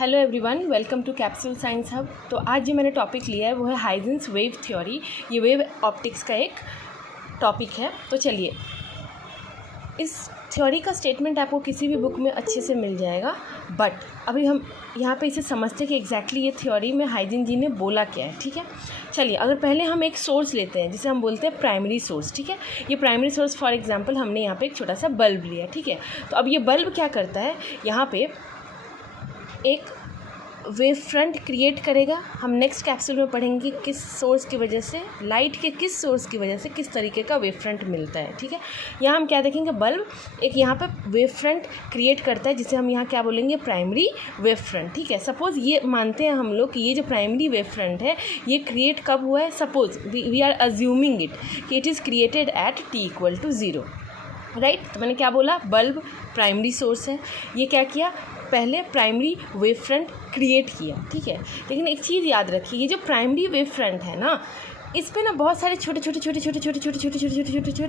Hello everyone, welcome to Capsule Science Hub. तो आज जो मैंने टॉपिक लिया है वो है हाइजेंस वेव थ्योरी। ये वेव ऑप्टिक्स का एक टॉपिक है। तो चलिए, इस थ्योरी का स्टेटमेंट आपको किसी भी बुक में अच्छे से मिल जाएगा, बट अभी हम यहाँ पे इसे समझते हैं कि एग्जैक्टली ये थ्योरी में हाइजेन जी ने बोला क्या है। ठीक है, चलिए अगर पहले हम एक सोर्स लेते हैं जिसे हम बोलते हैं प्राइमरी सोर्स। ठीक है, ये प्राइमरी सोर्स फॉर एग्जांपल हमने यहाँ पे एक छोटा सा बल्ब लिया। ठीक है, तो अब ये बल्ब क्या करता है, यहाँ पे एक वेव फ्रंट क्रिएट करेगा। हम नेक्स्ट कैप्सूल में पढ़ेंगे किस सोर्स की वजह से, लाइट के किस सोर्स की वजह से किस तरीके का वेव फ्रंट मिलता है। ठीक है, यहाँ हम क्या देखेंगे, बल्ब एक यहाँ पे वेव फ्रंट क्रिएट करता है जिसे हम यहाँ क्या बोलेंगे, प्राइमरी वेव फ्रंट। ठीक है, सपोज़ ये मानते हैं हम लोग कि ये जो प्राइमरी वेव फ्रंट है ये क्रिएट कब हुआ है, suppose we are assuming it कि it is created at t=0, right. तो मैंने क्या बोला, बल्ब प्राइमरी सोर्स है, ये क्या किया, पहले प्राइमरी वेव फ्रंट क्रिएट किया। ठीक है, लेकिन एक चीज़ याद रखिए, ये जो प्राइमरी वेव फ्रंट है ना, इस पे ना बहुत सारे छोटे छोटे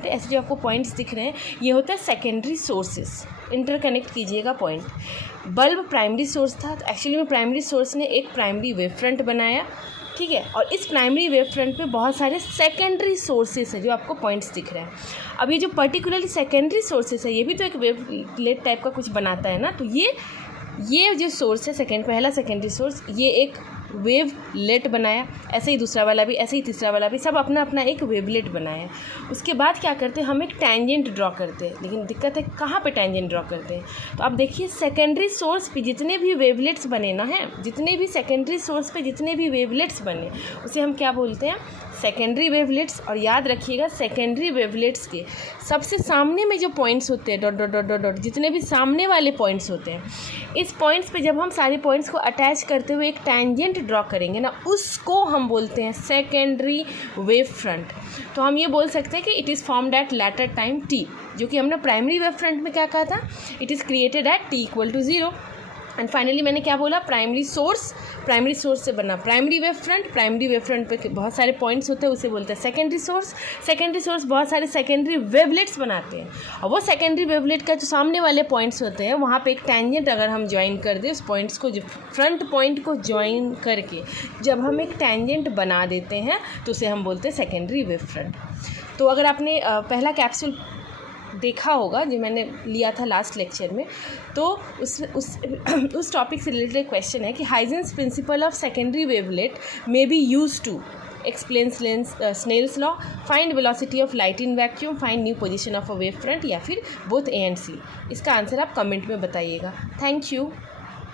ऐसे जो आपको पॉइंट्स दिख रहे हैं, ये होता है सेकेंडरी सोर्सेस। इंटरकनेक्ट कीजिएगा पॉइंट। बल्ब प्राइमरी सोर्स था, तो एक्चुअली में प्राइमरी सोर्स ने एक प्राइमरी वेव फ्रंट बनाया। ठीक है, और इस प्राइमरी वेव फ्रंट पे बहुत सारे सेकेंडरी सोर्सेस है जो आपको पॉइंट्स दिख रहे हैं। अब ये जो पर्टिकुलरली सेकेंडरी सोर्सेस है, ये भी तो एक वेवलेट टाइप का कुछ बनाता है ना। तो ये जो सोर्स है, पहला सेकेंडरी सोर्स, ये एक वेवलेट बनाया, ऐसे ही दूसरा वाला भी, ऐसे ही तीसरा वाला भी, सब अपना अपना एक वेवलेट बनाया। उसके बाद क्या करते हैं, हम एक टैंजेंट ड्रॉ करते हैं। लेकिन दिक्कत है कहाँ पे टैंजेंट ड्रॉ करते हैं, तो आप देखिए सेकेंडरी सोर्स पे जितने भी वेवलेट्स बने ना हैं, जितने भी सेकेंडरी सोर्स पे जितने भी वेवलेट्स बने, उसे हम क्या बोलते हैं, सेकेंडरी वेवलेट्स। और याद रखिएगा, सेकेंडरी वेवलेट्स के सबसे सामने में जो पॉइंट्स होते हैं, dot dot dot dot dot, जितने भी सामने वाले पॉइंट्स होते हैं, इस पॉइंट्स पे जब हम सारे पॉइंट्स को अटैच करते हुए एक टैंजेंट ड्रॉ करेंगे ना, उसको हम बोलते हैं सेकेंडरी वेव फ्रंट। तो हम ये बोल सकते हैं कि it is formed at later time t, जो कि हमने प्राइमरी वेव फ्रंट में क्या कहा था, it is created at t=0। And finally मैंने क्या बोला, प्राइमरी सोर्स से बना प्राइमरी वेव फ्रंट पे बहुत सारे पॉइंट्स होते हैं, उसे बोलते हैं सेकेंडरी सोर्स बहुत सारे सेकेंडरी वेवलेट्स बनाते हैं। और वो सेकेंडरी वेवलेट का जो सामने वाले पॉइंट्स होते हैं, वहाँ पे एक टैंजेंट अगर हम ज्वाइन कर दें, उस पॉइंट्स को, जो फ्रंट पॉइंट को ज्वाइन करके जब हम एक टैंजेंट बना देते हैं, तो उसे हम बोलते हैं सेकेंडरी वेव फ्रंट। तो अगर आपने पहला कैप्सूल देखा होगा जो मैंने लिया था लास्ट लेक्चर में, तो उस टॉपिक से रिलेटेड क्वेश्चन है कि Huygens principle of secondary wavelet may be use to explain Snell's law, find velocity of light in vacuum, find new position of a wave front, या फिर बोथ ए एंड सी। इसका answer आप comment में बताइएगा। Thank you.